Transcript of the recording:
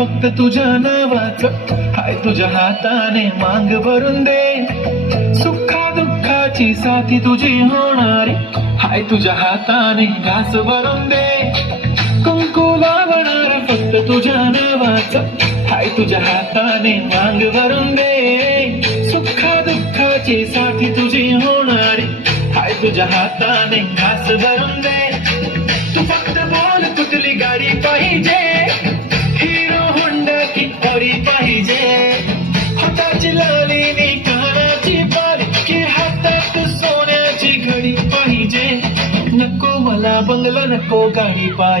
फक्त तुझ्या नावाचं, हाय तुझ्या हाताने मांग भरून दे. सुखा दुःखाची साथी तुझी होणारी, हाय तुझ्या हाताने घास भरून दे. कुंकू लावणार फक्त तुझ्या नावाचं, हाय तुझ्या हाताने मांग भरून दे. सुखा दुःखाची साथी तुझी होणारी, हाय तुझ्या हाताने घास भरून दे. तू फक्त बोल कुठली गाडी पाहिजे, हिरो होंडा की ऑडी पाहिजे. हाताची लाली नी कानाची बाली, की हातात सोन्याची घडी पाहिजे. नको मला बंगला, नको गाडी पाहिजे.